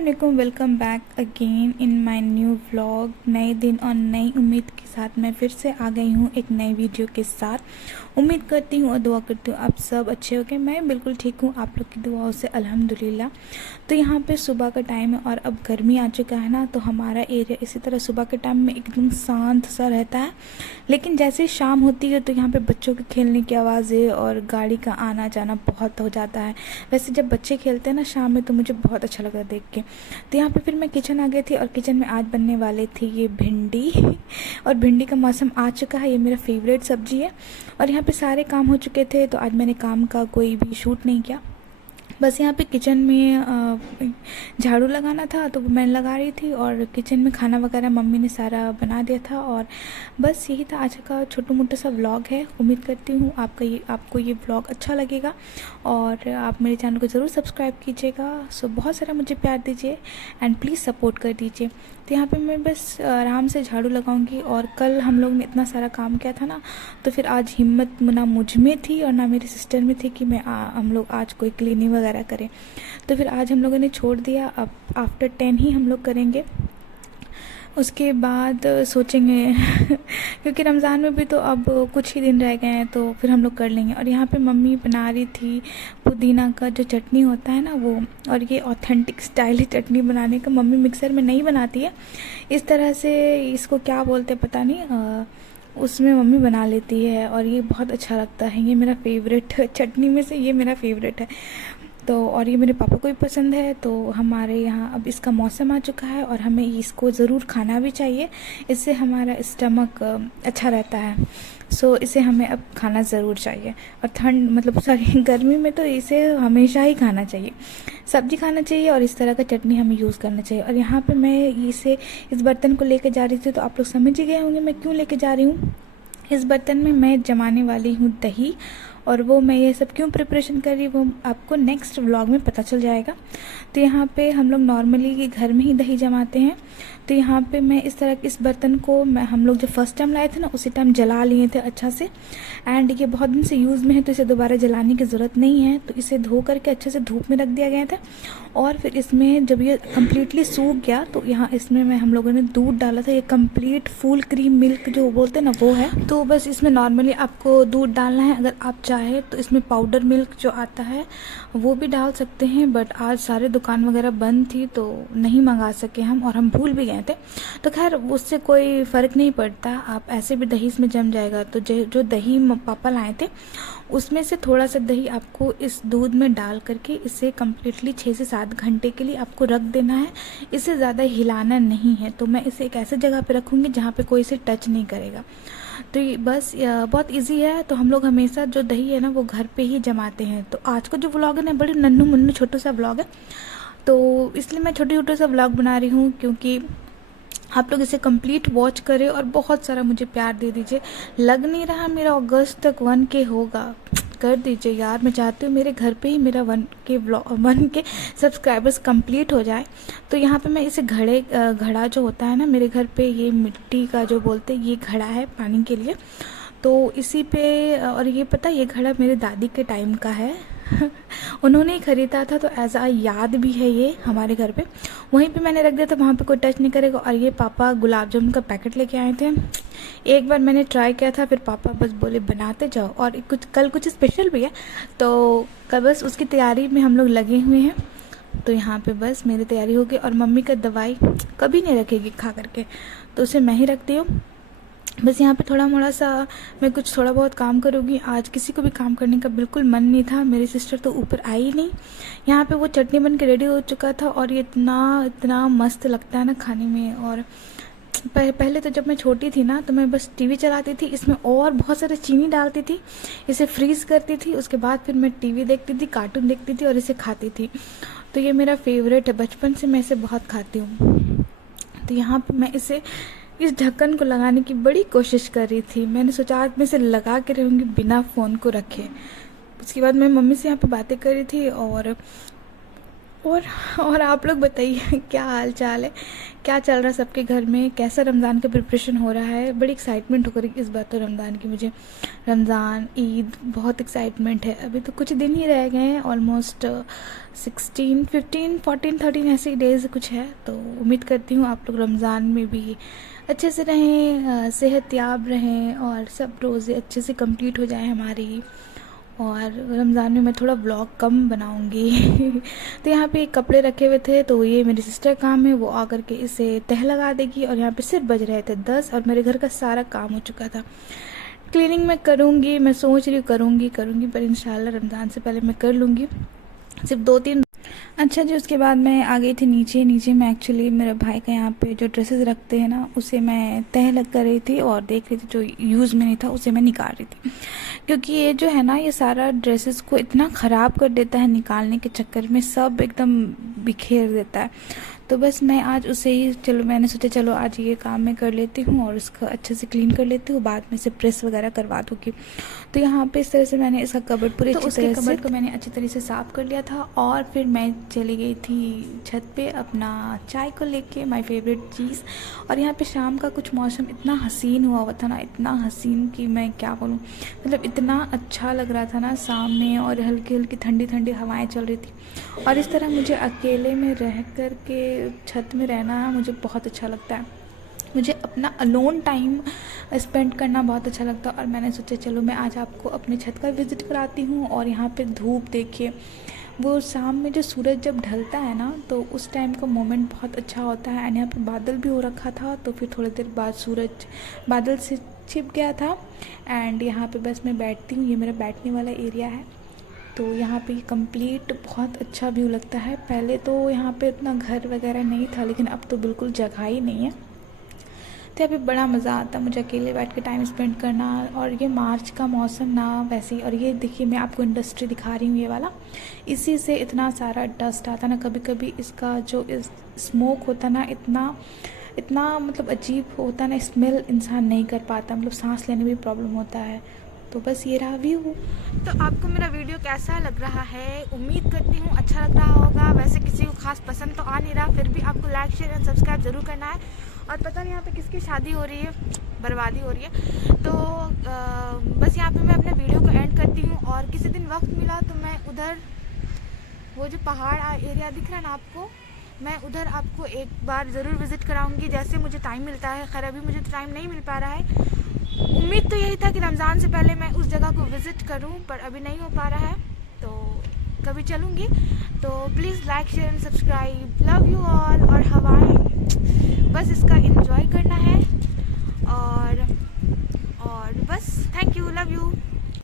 अस्सलाम welcome back again in my new vlog. नए दिन और नई उम्मीद के साथ मैं फिर से आ गई हूँ एक नई वीडियो के साथ। उम्मीद करती हूँ और दुआ करती हूँ आप सब अच्छे हो गए। मैं बिल्कुल ठीक हूँ, आप लोग की दुआओं से अल्हम्दुलिल्लाह। तो यहाँ पे सुबह का टाइम है और अब गर्मी आ चुका है ना, तो हमारा एरिया इसी तरह सुबह के टाइम में एकदम शांत सा रहता है। लेकिन जैसे ही शाम होती है तो यहाँ पे बच्चों के खेलने की आवाज़ें और गाड़ी का आना जाना बहुत हो जाता है। वैसे जब बच्चे खेलते हैं ना शाम में तो मुझे बहुत अच्छा लगता है देख के। तो यहाँ पे फिर मैं किचन आ गई थी और किचन में आज बनने वाले थे ये भिंडी और भिंडी का मौसम आ चुका है, ये मेरा फेवरेट सब्जी है। और यहाँ पे सारे काम हो चुके थे तो आज मैंने काम का कोई भी शूट नहीं किया। बस यहाँ पे किचन में झाड़ू लगाना था तो मैं लगा रही थी और किचन में खाना वगैरह मम्मी ने सारा बना दिया था। और बस यही था आज का छोटा मोटा सा व्लॉग है। उम्मीद करती हूँ आपको ये व्लॉग अच्छा लगेगा और आप मेरे चैनल को ज़रूर सब्सक्राइब कीजिएगा। सो बहुत सारा मुझे प्यार दीजिए एंड प्लीज़ सपोर्ट कर दीजिए। तो यहाँ पे मैं बस आराम से झाड़ू लगाऊंगी। और कल हम लोग ने इतना सारा काम किया था ना, तो फिर आज हिम्मत ना मुझ में थी और ना मेरी सिस्टर में थी कि हम लोग आज कोई क्लीनिंग वगैरह करें। तो फिर आज हम लोगों ने छोड़ दिया, अब आफ्टर 10 ही हम लोग करेंगे। उसके बाद सोचेंगे क्योंकि रमज़ान में भी तो अब कुछ ही दिन रह गए हैं तो फिर हम लोग कर लेंगे। और यहाँ पे मम्मी बना रही थी पुदीना का जो चटनी होता है ना वो, और ये ऑथेंटिक स्टाइल है चटनी बनाने का। मम्मी मिक्सर में नहीं बनाती है, इस तरह से इसको क्या बोलते हैं पता नहीं, उसमें मम्मी बना लेती है और ये बहुत अच्छा लगता है। ये मेरा फेवरेट चटनी में से ये मेरा फेवरेट है। तो और ये मेरे पापा को भी पसंद है। तो हमारे यहाँ अब इसका मौसम आ चुका है और हमें इसको ज़रूर खाना भी चाहिए, इससे हमारा स्टमक अच्छा रहता है। सो इसे हमें अब खाना ज़रूर चाहिए। और ठंड मतलब सॉरी गर्मी में तो इसे हमेशा ही खाना चाहिए, सब्जी खाना चाहिए और इस तरह का चटनी हमें यूज़ करना चाहिए। और यहाँ पे मैं इस बर्तन को लेके जा रही थी तो आप लोग समझ ही गए होंगे मैं क्यों लेके जा रही हूँ। इस बर्तन में मैं जमाने वाली हूँ दही, और वो मैं ये सब क्यों प्रिपरेशन कर रही हूँ वो आपको नेक्स्ट व्लॉग में पता चल जाएगा। तो यहाँ पे हम लोग नॉर्मली घर में ही दही जमाते हैं। तो यहाँ पे मैं इस बर्तन को हम लोग जब फर्स्ट टाइम लाए थे ना उसी टाइम जला लिए थे अच्छा से। एंड ये बहुत दिन से यूज़ में है तो इसे दोबारा जलाने की ज़रूरत नहीं है। तो इसे धो करके अच्छे से धूप में रख दिया गया था। और फिर इसमें जब ये कम्प्लीटली सूख गया तो यहाँ इसमें हम लोगों ने दूध डाला था। ये कम्प्लीट फुल क्रीम मिल्क जो बोलते हैं ना वो है। तो बस इसमें नॉर्मली आपको दूध डालना है। अगर आप चाहे तो इसमें पाउडर मिल्क जो आता है वो भी डाल सकते हैं, बट आज सारे दुकान वगैरह बंद थी तो नहीं मंगा सके हम, और हम भूल भी गए थे। तो खैर उससे कोई फ़र्क नहीं पड़ता, आप ऐसे भी दही इसमें जम जाएगा। तो जो दही पापा लाए थे उसमें से थोड़ा सा दही आपको इस दूध में डाल करके इसे कम्प्लीटली 6 से 7 घंटे के लिए आपको रख देना है। इसे ज़्यादा हिलाना नहीं है। तो मैं इसे एक ऐसे जगह पे रखूँगी जहाँ पे कोई इसे टच नहीं करेगा। तो ये बस बहुत इजी है। तो हम लोग हमेशा जो दही है ना वो घर पे ही जमाते हैं। तो आज का जो व्लॉग है ना बड़े नन्नू मुन्नू छोटा सा व्लॉग है, तो इसलिए मैं छोटा सा व्लॉग बना रही हूँ क्योंकि आप लोग इसे कंप्लीट वॉच करें और बहुत सारा मुझे प्यार दे दीजिए। लग नहीं रहा मेरा अगस्त तक 1K होगा, कर दीजिए यार। मैं चाहती हूँ मेरे घर पे ही मेरा 1K सब्सक्राइबर्स कंप्लीट हो जाए। तो यहाँ पे मैं इसे घड़ा जो होता है ना मेरे घर पे, ये मिट्टी का जो बोलते हैं ये घड़ा है पानी के लिए। तो इसी पे, और ये पता ये घड़ा मेरे दादी के टाइम का है उन्होंने ही ख़रीदा था तो एज आ याद भी है ये हमारे घर पे। वहीं पे मैंने रख दिया था, वहाँ पे कोई टच नहीं करेगा। और ये पापा गुलाब जामुन का पैकेट लेके आए थे। एक बार मैंने ट्राई किया था, फिर पापा बस बोले बनाते जाओ। और कल कुछ स्पेशल भी है तो कल बस उसकी तैयारी में हम लोग लगे हुए हैं। तो यहाँ पे बस मेरी तैयारी हो गई। और मम्मी का दवाई कभी नहीं रखेगी खा करके, तो उसे मैं ही रखती हूँ। बस यहाँ पे थोड़ा मोड़ा सा मैं कुछ थोड़ा बहुत काम करूँगी। आज किसी को भी काम करने का बिल्कुल मन नहीं था, मेरी सिस्टर तो ऊपर आई ही नहीं। यहाँ पे वो चटनी बन के रेडी हो चुका था और ये इतना मस्त लगता है ना खाने में। और पहले तो जब मैं छोटी थी ना तो मैं बस टीवी चलाती थी, इसमें और बहुत सारे चीनी डालती थी, इसे फ्रीज़ करती थी, उसके बाद फिर मैं टीवी देखती थी, कार्टून देखती थी और इसे खाती थी। तो ये मेरा फेवरेट है, बचपन से मैं इसे बहुत खाती हूँ। तो यहाँ पर मैं इस ढक्कन को लगाने की बड़ी कोशिश कर रही थी। मैंने सोचा आज मैं इसे लगा के रहूँगी बिना फ़ोन को रखे। उसके बाद मैं मम्मी से यहाँ पे बातें कर रही थी और और और आप लोग बताइए क्या हाल चाल है, क्या चल रहा है सबके घर में, कैसा रमज़ान का प्रिपरेशन हो रहा है। बड़ी एक्साइटमेंट हो रही इस बार तो रमज़ान की मुझे। रमज़ान ईद बहुत एक्साइटमेंट है। अभी तो कुछ दिन ही रह गए हैं, ऑलमोस्ट 16 15 14 13 ऐसे डेज़ कुछ है। तो उम्मीद करती हूँ आप लोग रमज़ान में भी अच्छे से रहें, सेहत याब रहें और सब रोज़े अच्छे से कंप्लीट हो जाए हमारी। और रमज़ान में मैं थोड़ा व्लॉग कम बनाऊंगी तो यहाँ पे कपड़े रखे हुए थे, तो ये मेरी सिस्टर काम है, वो आकर के इसे तह लगा देगी। और यहाँ पे सिर्फ बज रहे थे 10 और मेरे घर का सारा काम हो चुका था। क्लीनिंग मैं करूँगी, मैं सोच रही हूँ करूँगी पर इंशाल्लाह रमज़ान से पहले मैं कर लूँगी। सिर्फ 2-3। अच्छा जी, उसके बाद मैं आ गई थी नीचे मैं एक्चुअली मेरे भाई का यहाँ पे जो ड्रेसेस रखते हैं ना, उसे मैं तह लग कर रही थी और देख रही थी जो यूज़ में नहीं था उसे मैं निकाल रही थी। क्योंकि ये जो है ना, ये सारा ड्रेसेस को इतना ख़राब कर देता है, निकालने के चक्कर में सब एकदम बिखेर देता है। तो बस मैं आज उसे ही मैंने सोचा चलो आज ये काम मैं कर लेती हूँ और उसको अच्छे से क्लीन कर लेती हूँ, बाद में से प्रेस वगैरह करवा दूँगी। तो यहाँ पे इस तरह से मैंने इसका कबर्ड पूरी अच्छी तरह से कबर्ड को मैंने अच्छी तरह से साफ़ कर लिया था। और फिर मैं चली गई थी छत पे अपना चाय को लेके, माय फेवरेट चीज़। और यहाँ पे शाम का कुछ मौसम इतना हसीन हुआ था ना, इतना हसीन कि मैं क्या बोलूँ, मतलब इतना अच्छा लग रहा था ना सामने, और हल्की हल्की ठंडी ठंडी हवाएं चल रही थी। और इस तरह मुझे अकेले में रह कर के छत में रहना मुझे बहुत अच्छा लगता है। मुझे अपना अलोन टाइम स्पेंड करना बहुत अच्छा लगता है। और मैंने सोचा चलो मैं आज आपको अपने छत का विज़िट कराती हूँ। और यहाँ पे धूप देखिए, वो शाम में जो सूरज जब ढलता है ना, तो उस टाइम का मोमेंट बहुत अच्छा होता है। एंड यहाँ पे बादल भी हो रखा था, तो फिर थोड़ी देर बाद सूरज बादल से छिप गया था। एंड यहाँ पे बस मैं बैठती हूँ, ये मेरा बैठने वाला एरिया है। तो यहाँ पे कंप्लीट बहुत अच्छा व्यू लगता है। पहले तो यहाँ पे इतना घर वगैरह नहीं था, लेकिन अब तो बिल्कुल जगह ही नहीं है। तो यहाँ पे बड़ा मज़ा आता है मुझे अकेले बैठ के टाइम स्पेंड करना। और ये मार्च का मौसम ना वैसे ही। और ये देखिए मैं आपको इंडस्ट्री दिखा रही हूँ, ये वाला, इसी से इतना सारा डस्ट आता ना। कभी कभी इसका जो स्मोक होता ना, इतना इतना मतलब अजीब होता ना, स्मेल इंसान नहीं कर पाता, मतलब सांस लेने में भी प्रॉब्लम होता है। तो बस ये रहा व्यू। तो आपको मेरा वीडियो कैसा लग रहा है? उम्मीद करती हूँ अच्छा लग रहा होगा। वैसे किसी को खास पसंद तो आ नहीं रहा, फिर भी आपको लाइक शेयर एंड सब्सक्राइब ज़रूर करना है। और पता नहीं यहाँ पे किसकी शादी हो रही है, बर्बादी हो रही है। तो बस यहाँ पे मैं अपने वीडियो को एंड करती हूँ। और किसी दिन वक्त मिला तो मैं उधर, वो जो पहाड़ एरिया दिख रहा है ना आपको, मैं उधर आपको एक बार ज़रूर विज़िट कराऊंगी जैसे मुझे टाइम मिलता है। खैर अभी मुझे तो टाइम नहीं मिल पा रहा है। उम्मीद तो यही था कि रमज़ान से पहले मैं उस जगह को विज़िट करूं, पर अभी नहीं हो पा रहा है। तो कभी चलूँगी। तो please like share and subscribe. Love you all. और हवाएं, बस इसका एंजॉय करना है। और बस थैंक यू, लव यू।